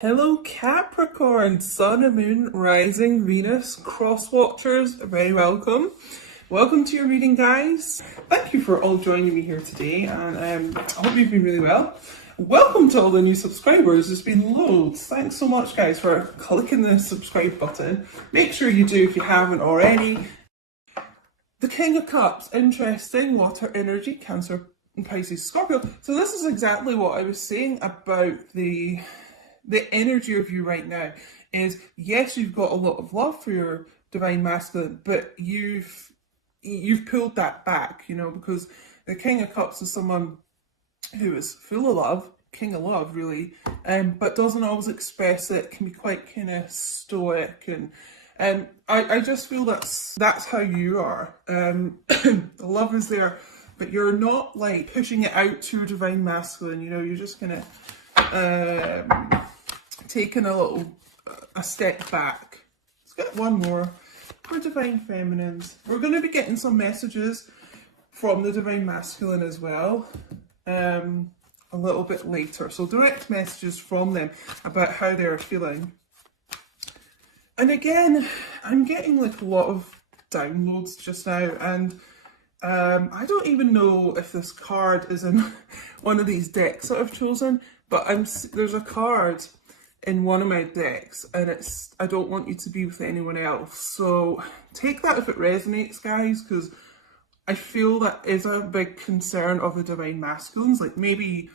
Hello Capricorn, Sun and Moon, Rising, Venus, Cross Watchers, very welcome. Welcome to your reading, guys. Thank you for all joining me here today, and I hope you've been really well. Welcome to all the new subscribers. There's been loads. Thanks so much, guys, for clicking the subscribe button. Make sure you do if you haven't already. The King of Cups, interesting, water energy, Cancer, and Pisces, Scorpio. So this is exactly what I was saying about the energy of you right now. Is yes, you've got a lot of love for your divine masculine, but you've pulled that back, because the King of Cups is someone who is full of love, king of love really, but doesn't always express it, can be quite kind of stoic, and I just feel that's how you are. The love is there, but you're not like pushing it out to your divine masculine, you're just kind of taking a step back. Let's get one more for divine feminines. We're going to be getting some messages from the divine masculine as well a little bit later, so direct messages from them about how they're feeling. And again, I'm getting like a lot of downloads just now, and I don't even know if this card is in one of these decks that I've chosen, but there's a card in one of my decks, and it's I don't want you to be with anyone else. So take that if it resonates, guys, because I feel that is a big concern of the divine masculines. Like maybe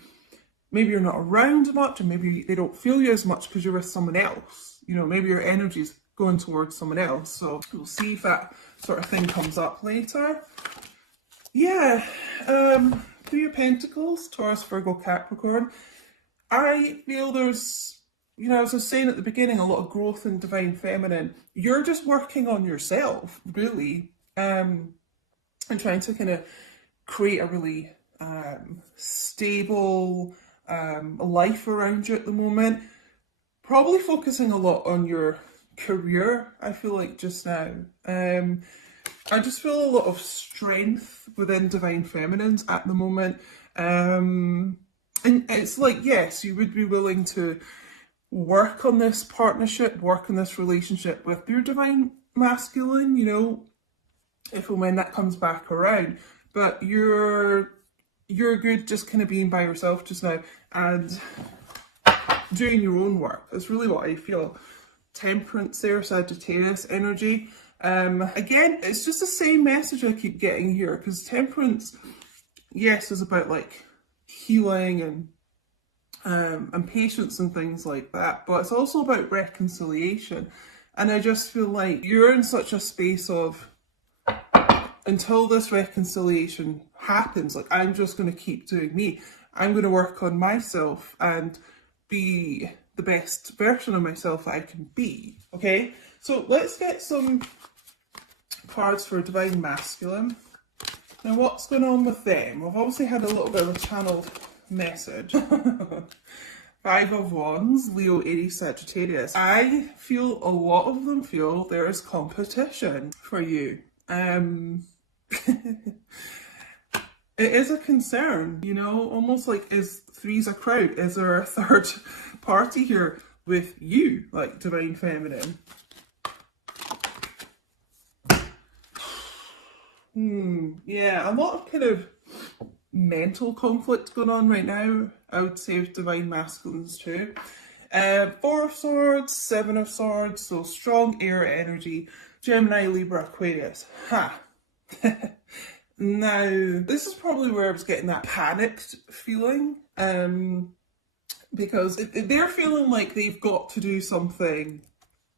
you're not around much, and maybe they don't feel you as much because you're with someone else. Maybe your energy's going towards someone else. So we'll see if that sort of thing comes up later. Yeah, Three of Pentacles, Taurus, Virgo, Capricorn. I feel there's, as I was saying at the beginning, a lot of growth in divine feminine. You're just working on yourself, really, and trying to kind of create a really stable life around you at the moment. Probably focusing a lot on your career, I feel like, just now. I just feel a lot of strength within divine feminines at the moment. And it's like, yes, you would be willing to work on this partnership, work on this relationship with your divine masculine, if and when that comes back around. But you're good just kind of being by yourself just now and doing your own work. That's really what I feel. Temperance there, Sagittarius energy. Again, it's just the same message I keep getting here, because temperance, yes, is about like healing and patience and things like that, but it's also about reconciliation. And I just feel like you're in such a space of, until this reconciliation happens, like, I'm just going to keep doing me. I'm going to work on myself and be the best version of myself that I can be. Okay, so let's get some cards for divine masculine. Now, what's going on with them? I've obviously had a little bit of a channeled message. Five of Wands, Leo, Aries, Sagittarius. I feel a lot of them feel there is competition for you. It is a concern, almost like, is three's a crowd? Is there a third party here with you, like divine feminine? Yeah, a lot of kind of mental conflict going on right now, I would say, with divine masculines too. Four of Swords, Seven of Swords, so strong air energy, Gemini, Libra, Aquarius. Ha! Now, this is probably where I was getting that panicked feeling, because they're feeling like they've got to do something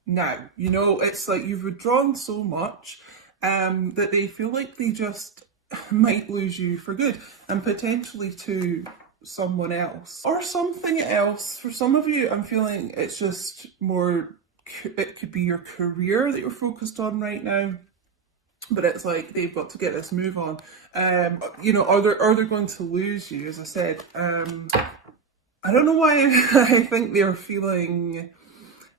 now. It's like you've withdrawn so much that they feel like they just might lose you for good, and potentially to someone else or something else. For some of you, I'm feeling it's just more, it could be your career that you're focused on right now, but it's like they've got to get this move on. Are they going to lose you? As I said, I don't know why I think they're feeling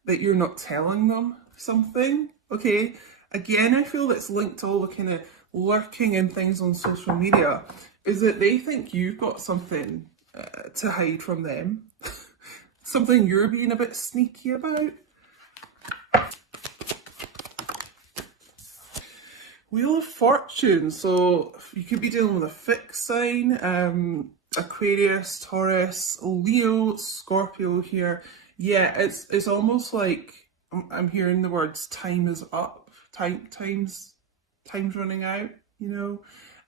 that you're not telling them something. Okay, again, I feel that's linked to all the kind of lurking and things on social media, is that they think you've got something to hide from them. something you're being a bit sneaky about. Wheel of Fortune, so you could be dealing with a fixed sign, Aquarius, Taurus, Leo, Scorpio here. Yeah, it's almost like I'm hearing the words time is up, time's running out, you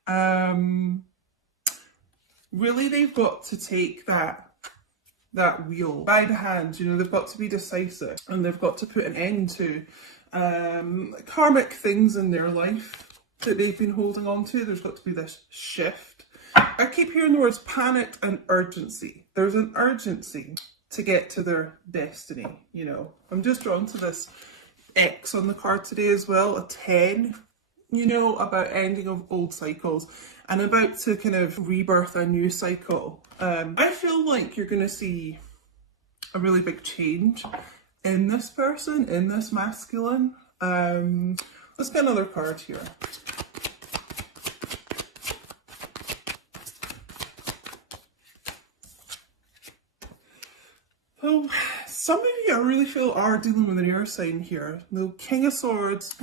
know. Really they've got to take that wheel by the hand, you know, they've got to be decisive and they've got to put an end to karmic things in their life that they've been holding on to. There's got to be this shift. I keep hearing the words panic and urgency. There's an urgency to get to their destiny, you know. I'm just drawn to this X on the card today as well, a 10, you know, about ending of old cycles and about to kind of rebirth a new cycle. I feel like you're going to see a really big change in this person, in this masculine. Let's get another card here. So some of you I really feel are dealing with an air sign here. The King of Swords,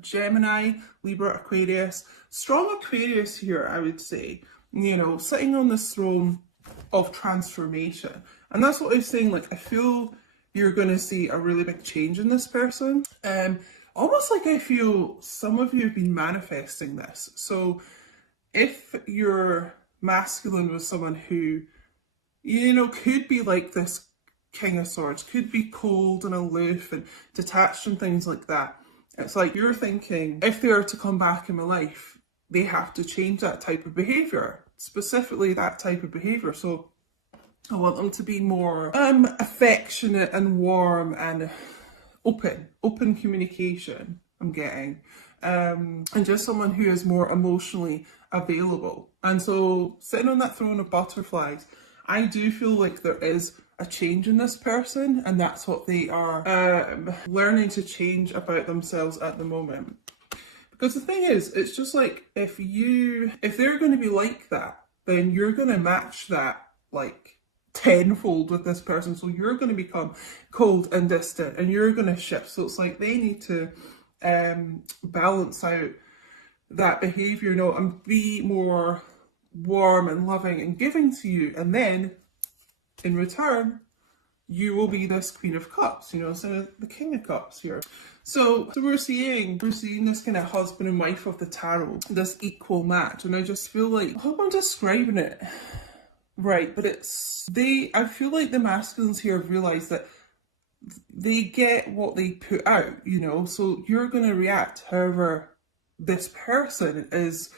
Gemini, Libra, Aquarius. Strong Aquarius here, I would say. You know, sitting on this throne of transformation. And that's what I was saying, like, I feel you're going to see a really big change in this person. Almost like I feel some of you have been manifesting this. So if your masculine was someone who, you know, could be like this King of Swords, could be cold and aloof and detached and things like that. It's like you're thinking, if they are to come back in my life, they have to change that type of behaviour, specifically that type of behaviour. So I want them to be more affectionate and warm and open communication, I'm getting. And just someone who is more emotionally available. And so sitting on that throne of butterflies, I do feel like there is a change in this person, and that's what they are learning to change about themselves at the moment. Because the thing is, it's just like if they're going to be like that, then you're going to match that like tenfold with this person. So you're going to become cold and distant and you're going to shift. So it's like they need to balance out that behavior, you know, and be more warm and loving and giving to you. And then in return, you will be this Queen of Cups, you know, so the King of Cups here. So we're seeing this kind of husband and wife of the tarot, this equal match. And I just feel like, I hope I'm describing it right, but I feel like the masculines here have realised that they get what they put out, you know, so you're going to react however this person is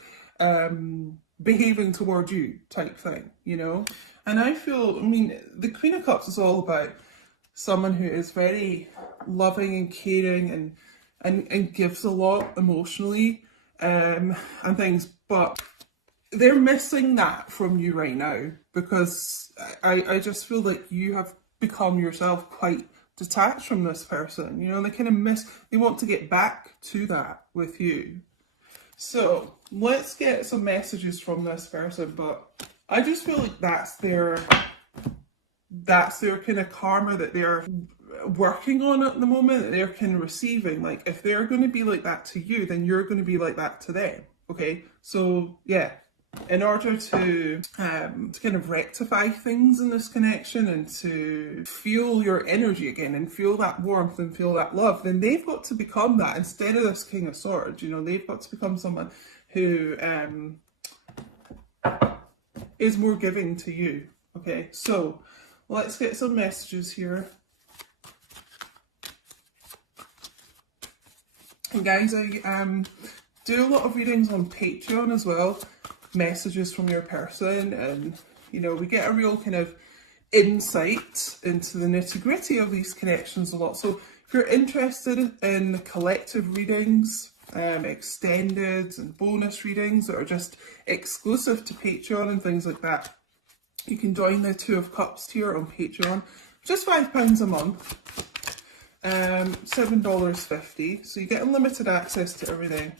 behaving toward you type thing, you know. And I feel, I mean, the Queen of Cups is all about someone who is very loving and caring and gives a lot emotionally and things, but they're missing that from you right now, because I just feel like you have become yourself quite detached from this person, you know. They want to get back to that with you. So let's get some messages from this person, but I just feel like that's their kind of karma that they're working on at the moment, that they're kind of receiving. Like, if they're going to be like that to you, then you're going to be like that to them. Okay, so yeah, in order to kind of rectify things in this connection and to feel your energy again and feel that warmth and feel that love, then they've got to become that instead of this King of Swords. You know, they've got to become someone who is more giving to you. Okay, so let's get some messages here. And guys, I do a lot of readings on Patreon as well, messages from your person, and you know, we get a real kind of insight into the nitty-gritty of these connections a lot. So if you're interested in collective readings, extended and bonus readings that are just exclusive to Patreon and things like that, you can join the Two of Cups tier on Patreon, just £5 a month, $7.50, so you get unlimited access to everything.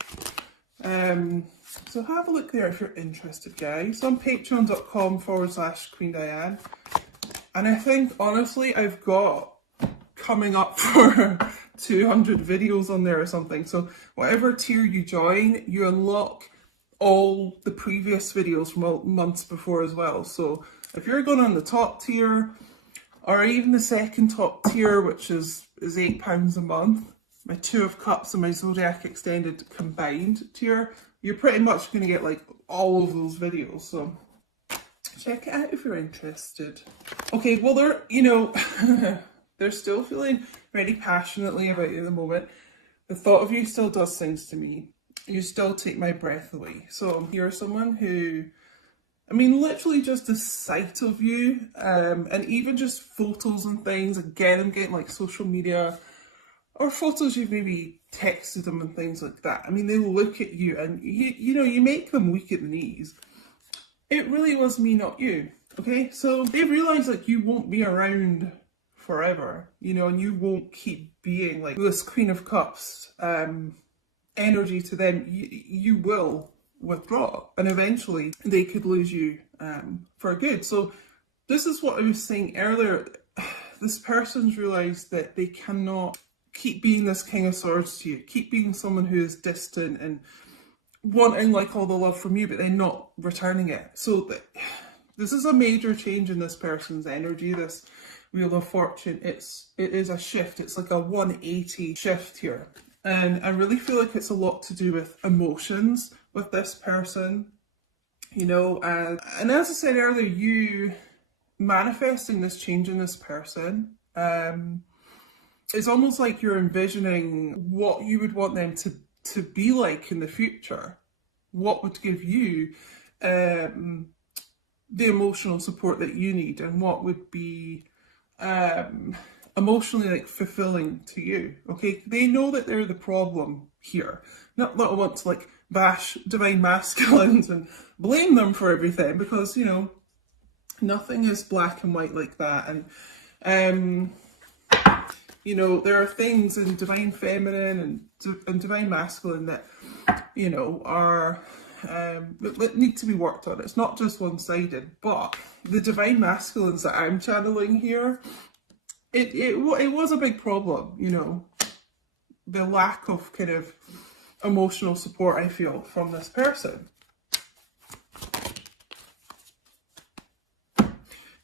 So have a look there if you're interested, guys, on patreon.com/Queen Diane. And I think, honestly, I've got coming up for 200 videos on there or something. So whatever tier you join, you unlock all the previous videos from months before as well. So if you're going on the top tier, or even the second top tier, which is £8 a month, my Two of Cups and my Zodiac Extended combined tier, you're pretty much going to get like all of those videos. So check it out if you're interested. Okay, well, they're, you know, they're still feeling very passionately about you at the moment. The thought of you still does things to me. You still take my breath away. So you're someone who, I mean, literally just the sight of you, and even just photos and things, again, I'm getting like social media, or photos you've maybe texted them and things like that. I mean, they look at you and you know, you make them weak at the knees. It really was me, not you. Okay, so they realize like you won't be around forever, you know, and you won't keep being like this Queen of Cups energy to them. You will withdraw, and eventually they could lose you for good. So this is what I was saying earlier. This person's realised that they cannot keep being this King of Swords to you, keep being someone who is distant and wanting like all the love from you, but then not returning it. So this is a major change in this person's energy, this Wheel of Fortune. It is a shift. It's like a 180 shift here. And I really feel like it's a lot to do with emotions with this person, you know, and as I said earlier, you manifesting this change in this person, it's almost like you're envisioning what you would want them to be like in the future, what would give you the emotional support that you need, and what would be emotionally like fulfilling to you. Okay, they know that they're the problem here. Not that I want to like bash divine masculines and blame them for everything, because you know nothing is black and white like that. And you know, there are things in divine feminine and divine masculine that, you know, are that need to be worked on. It's not just one-sided, but the divine masculines that I'm channeling here, it was a big problem, you know, the lack of kind of emotional support I feel from this person.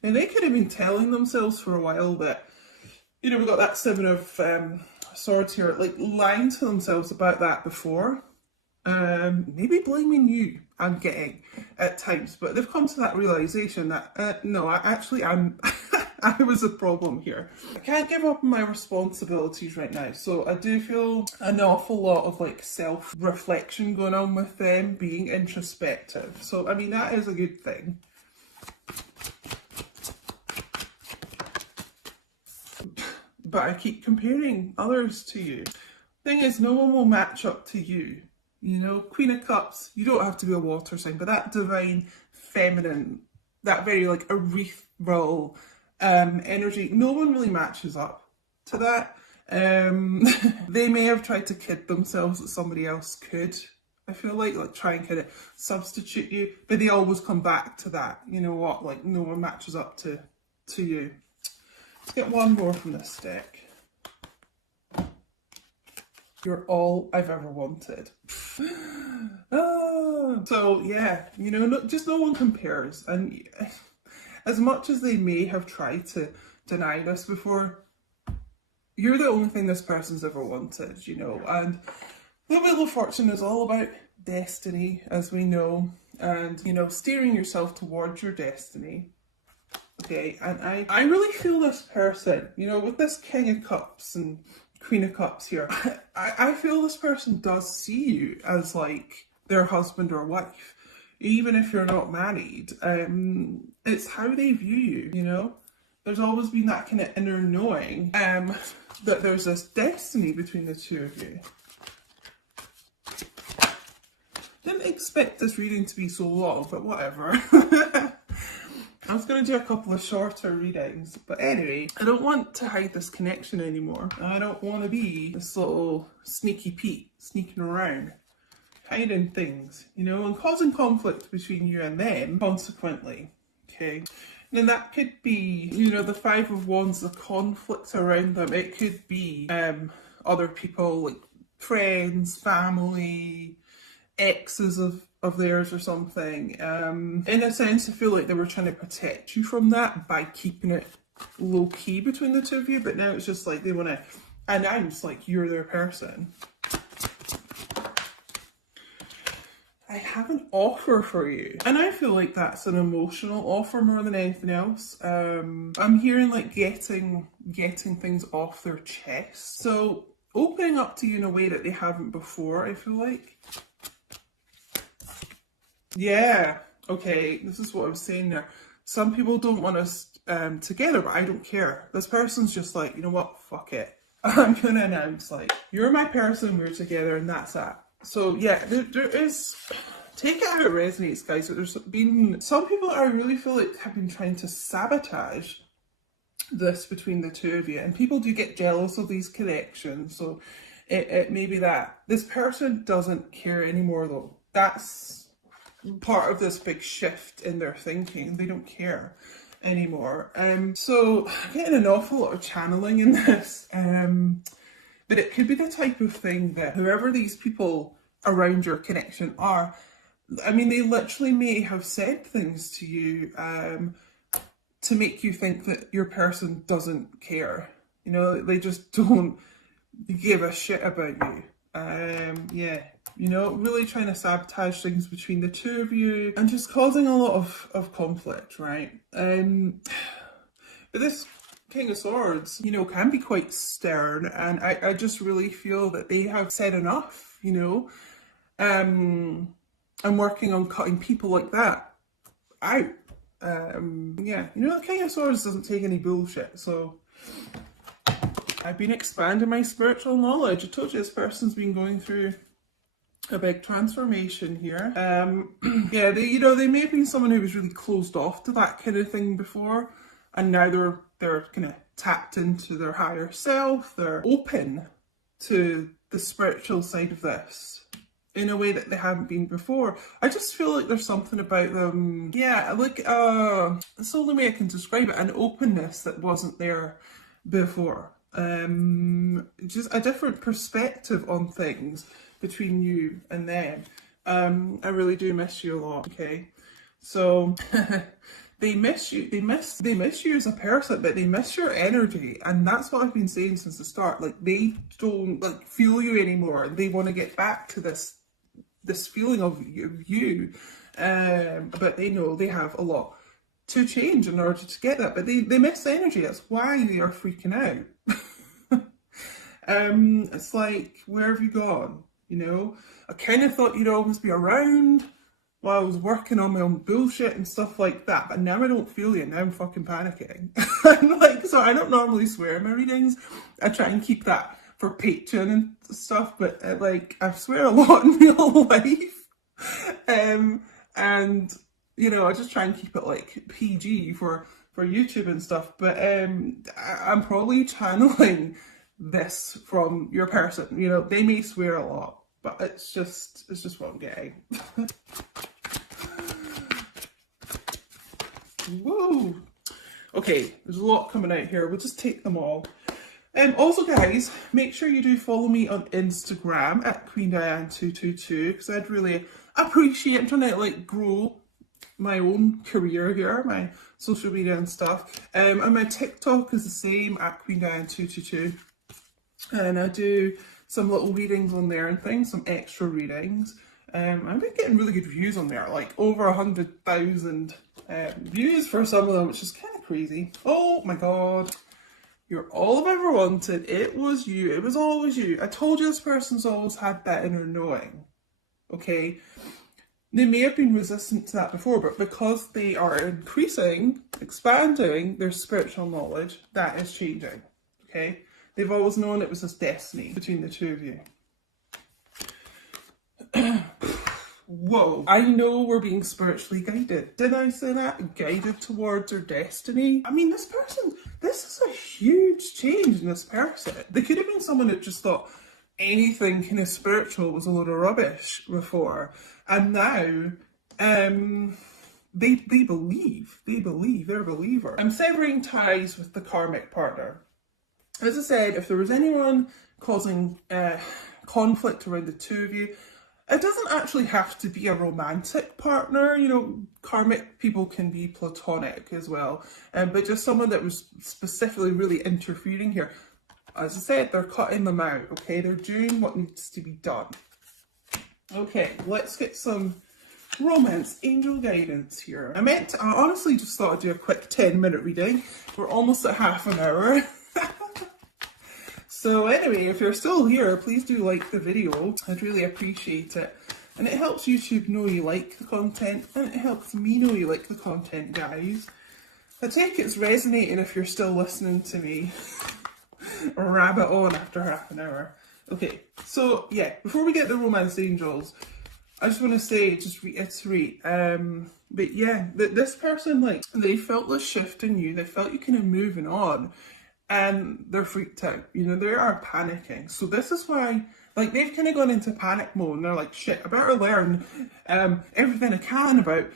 And they could have been telling themselves for a while that, you know, we got that Seven of Swords here, like lying to themselves about that before. Maybe blaming you, I'm getting at times, but they've come to that realization that no, I'm I was a problem here. I can't give up on my responsibilities right now, so I do feel an awful lot of like self-reflection going on with them, being introspective. So I mean, that is a good thing. But I keep comparing others to you. Thing is, no one will match up to you. You know, Queen of Cups, you don't have to be a water sign, but that divine feminine, that very like ethereal energy, no one really matches up to that. They may have tried to kid themselves that somebody else could, I feel like try and kind of substitute you, but they always come back to that. You know what, like no one matches up to you. Let's get one more from this deck. You're all I've ever wanted. So yeah, you know, just no one compares. And as much as they may have tried to deny this before, you're the only thing this person's ever wanted, you know. And the Wheel of Fortune is all about destiny, as we know, and, you know, steering yourself towards your destiny. Okay, and I really feel this person, you know, with this King of Cups and Queen of Cups here, I feel this person does see you as like their husband or wife, even if you're not married. It's how they view you, you know. There's always been that kind of inner knowing that there's this destiny between the two of you. Didn't expect this reading to be so long, but whatever. I was going to do a couple of shorter readings, but anyway, I don't want to hide this connection anymore. I don't want to be this little sneaky Pete sneaking around, hiding things, you know, and causing conflict between you and them, consequently. Okay, And that could be, you know, the Five of Wands, the conflict around them. It could be other people, like friends, family, exes of theirs or something. In a sense, I feel like they were trying to protect you from that by keeping it low key between the two of you, but now it's just like they want to announce like you're their person. I have an offer for you, and I feel like that's an emotional offer more than anything else. I'm hearing like getting things off their chest, so opening up to you in a way that they haven't before, I feel like. Yeah, okay, this is what I was saying there. Some people don't want us together, but I don't care. This person's just like, you know what, fuck it. I'm gonna announce like, you're my person, we're together, and that's that. So yeah, there is, take it how it resonates, guys, but there's been, some people I really feel like have been trying to sabotage this between the two of you, and people do get jealous of these connections, so it may be that. This person doesn't care anymore though. That's part of this big shift in their thinking. They don't care anymore. So I'm getting an awful lot of channeling in this. But it could be the type of thing that whoever these people around your connection are, I mean, they literally may have said things to you to make you think that your person doesn't care. You know, they just don't give a shit about you. Yeah, you know, really trying to sabotage things between the two of you and just causing a lot of conflict, right? But this King of Swords, you know, can be quite stern, and I just really feel that they have said enough, you know. I'm working on cutting people like that out. Yeah, you know, the King of Swords doesn't take any bullshit, so I've been expanding my spiritual knowledge. I told you this person's been going through a big transformation here. Yeah, they may have been someone who was really closed off to that kind of thing before, and now they're kind of tapped into their higher self. They're open to the spiritual side of this in a way that they haven't been before. I just feel like there's something about them, yeah, like it's the only way I can describe it, an openness that wasn't there before. Just a different perspective on things between you and them. I really do miss you a lot, okay? So they miss you, they miss you as a person, but they miss your energy, and that's what I've been saying since the start. Like, they don't like feel you anymore. They want to get back to this feeling of you, but they know they have a lot to change in order to get that, but they miss energy. That's why they are freaking out. It's like, where have you gone? You know, I kind of thought you'd always be around while I was working on my own bullshit and stuff like that, but now I don't feel you. Now I'm fucking panicking. I'm like, so I don't normally swear in my readings. I try and keep that for Patreon and stuff, but like, I swear a lot in real life. And you know, I just try and keep it like PG for YouTube and stuff, but I'm probably channeling this from your person. You know, they may swear a lot, but it's just what I'm getting. Whoa. Okay, there's a lot coming out here. We'll just take them all. Also, guys, make sure you do follow me on Instagram at QueenDiane222, because I'd really appreciate, I'm trying to like grow my own career here, my social media and stuff. And my TikTok is the same, at QueenDiane222. And I do some little readings on there and things, some extra readings. I've been getting really good views on there, like over 100,000 views for some of them, which is kind of crazy. Oh my god. You're all I've ever wanted. It was you. It was always you. I told you this person's always had that inner knowing. Okay? They may have been resistant to that before, but because they are increasing, expanding their spiritual knowledge, that is changing. Okay? They've always known it was this destiny between the two of you. Whoa. I know we're being spiritually guided. Did I say that? Guided towards their destiny? I mean, this person, this is a huge change in this person. They could have been someone that just thought anything kind of spiritual was a load of rubbish before. And now, they believe, they're a believer. I'm severing ties with the karmic partner. As I said, if there was anyone causing conflict around the two of you, it doesn't actually have to be a romantic partner. You know, karmic people can be platonic as well. But just someone that was specifically really interfering here. As I said, they're cutting them out, okay? They're doing what needs to be done. Okay, let's get some romance angel guidance here. I honestly just thought I'd do a quick 10-minute reading. We're almost at half an hour. So anyway, if you're still here, please do like the video. I'd really appreciate it. And it helps YouTube know you like the content, and it helps me know you like the content, guys. I take it's resonating if you're still listening to me rabbit on after half an hour. Okay, so yeah, before we get the romance angels, I just want to say, just reiterate, but yeah, this person, like, they felt the shift in you, they felt you kind of moving on. And they're freaked out, you know, they are panicking. So this is why, like, they've kind of gone into panic mode and they're like, shit, I better learn everything I can about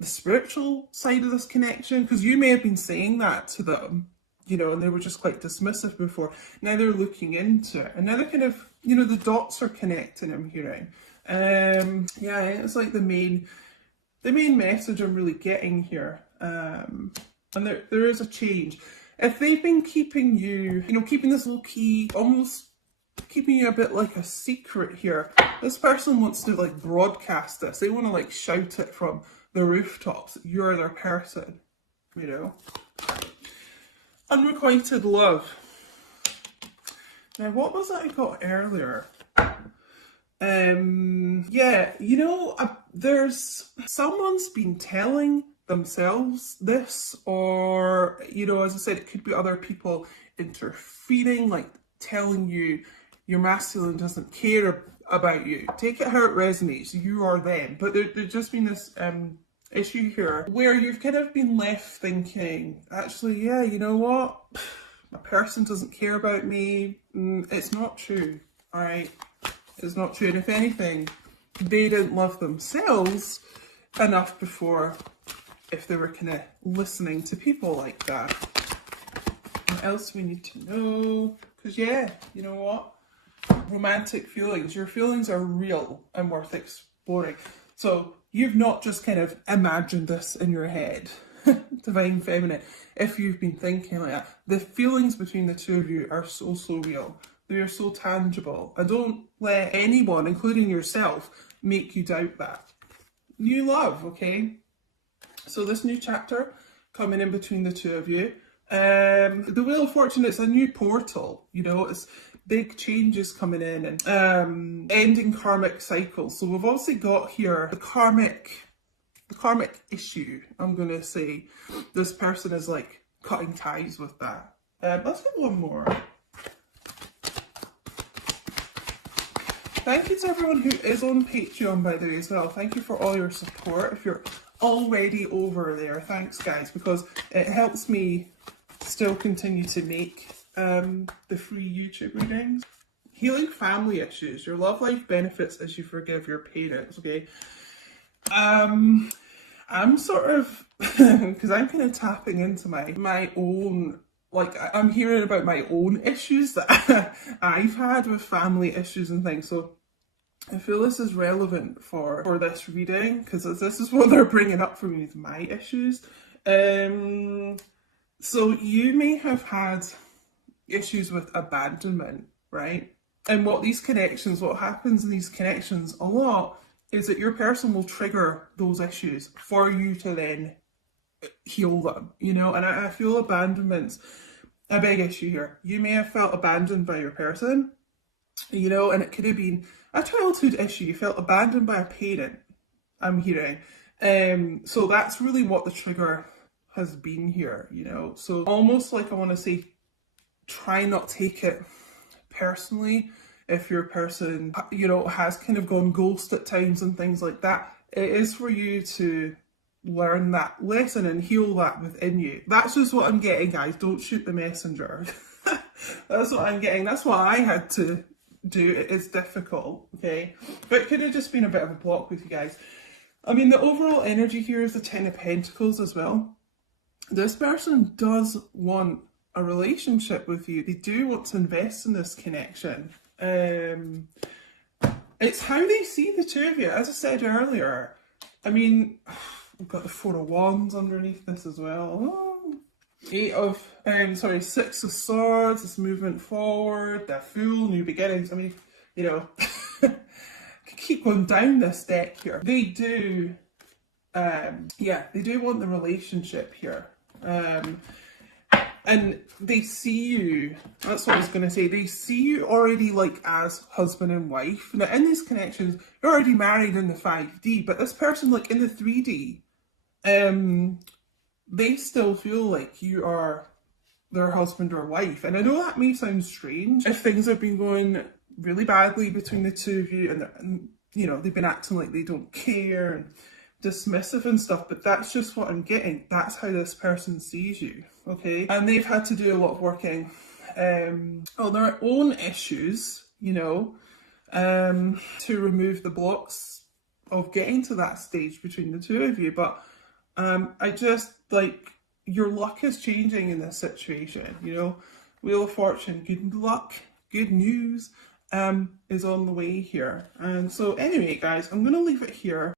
the spiritual side of this connection, because you may have been saying that to them, you know, and they were just quite dismissive before. Now they're looking into it, and now they're kind of, you know, the dots are connecting, I'm hearing. Yeah, it's like the main message I'm really getting here. And there is a change. If they've been keeping you, you know, keeping this low key, almost keeping you a bit like a secret here, this person wants to like broadcast this. They want to like shout it from the rooftops. You're their person, you know. Unrequited love. Now, what was that I got earlier? Yeah, you know, there's someone's been telling themselves this, or, you know, as I said, it could be other people interfering, like telling you your masculine doesn't care about you. Take it how it resonates. You are them. But there's just been this issue here where you've kind of been left thinking, actually, yeah, you know what? My person doesn't care about me. It's not true, all right? It's not true. And if anything, they didn't love themselves enough before, if they were kind of listening to people like that. What else we need to know? Because yeah, you know what? Romantic feelings. Your feelings are real and worth exploring. So you've not just kind of imagined this in your head. Divine Feminine. If you've been thinking like that, the feelings between the two of you are so real. They are so tangible. And don't let anyone, including yourself, make you doubt that. New love, okay? So this new chapter coming in between the two of you. The Wheel of Fortune, it's a new portal, you know, it's big changes coming in and ending karmic cycles. So we've obviously got here the karmic issue, I'm going to say. This person is like cutting ties with that. Let's get one more. Thank you to everyone who is on Patreon, by the way, as well. Thank you for all your support. If you're already over there, thanks guys, because it helps me still continue to make the free YouTube readings. Healing family issues. Your love life benefits as you forgive your parents, okay? I'm sort of, because I'm kind of tapping into my own, like, I'm hearing about my own issues that I've had with family issues and things. So I feel this is relevant for this reading, because this is what they're bringing up for me, is my issues. So you may have had issues with abandonment, right? And what happens in these connections a lot is that your person will trigger those issues for you to then heal them, you know? And I feel abandonment's a big issue here. You may have felt abandoned by your person, you know, and it could have been a childhood issue. You felt abandoned by a parent, I'm hearing. So that's really what the trigger has been here, you know? So almost like, I want to say, try not take it personally if your person, you know, has kind of gone ghost at times and things like that. It is for you to learn that lesson and heal that within you. That's just what I'm getting, guys. Don't shoot the messenger. That's what I'm getting. That's what I had to do. It is difficult, okay? But it could have just been a bit of a block with you guys. I mean, the overall energy here is the Ten of Pentacles as well. This person does want a relationship with you. They do want to invest in this connection. It's how they see the two of you. As I said earlier, I mean, we've got the Four of Wands underneath this as well. Oh. Six of Swords, this movement forward, the Fool, new beginnings. I mean, you know, keep going down this deck here. They do, they do want the relationship here. And they see you, that's what I was going to say, they see you already like as husband and wife. Now in these connections, you're already married in the 5D, but this person like in the 3D, they still feel like you are their husband or wife. And I know that may sound strange if things have been going really badly between the two of you and you know, they've been acting like they don't care and dismissive and stuff, but that's just what I'm getting. That's how this person sees you, okay? And they've had to do a lot of working on their own issues, you know, to remove the blocks of getting to that stage between the two of you. But I just, like, your luck is changing in this situation, you know? Wheel of Fortune, good luck, good news is on the way here. And so anyway, guys, I'm going to leave it here.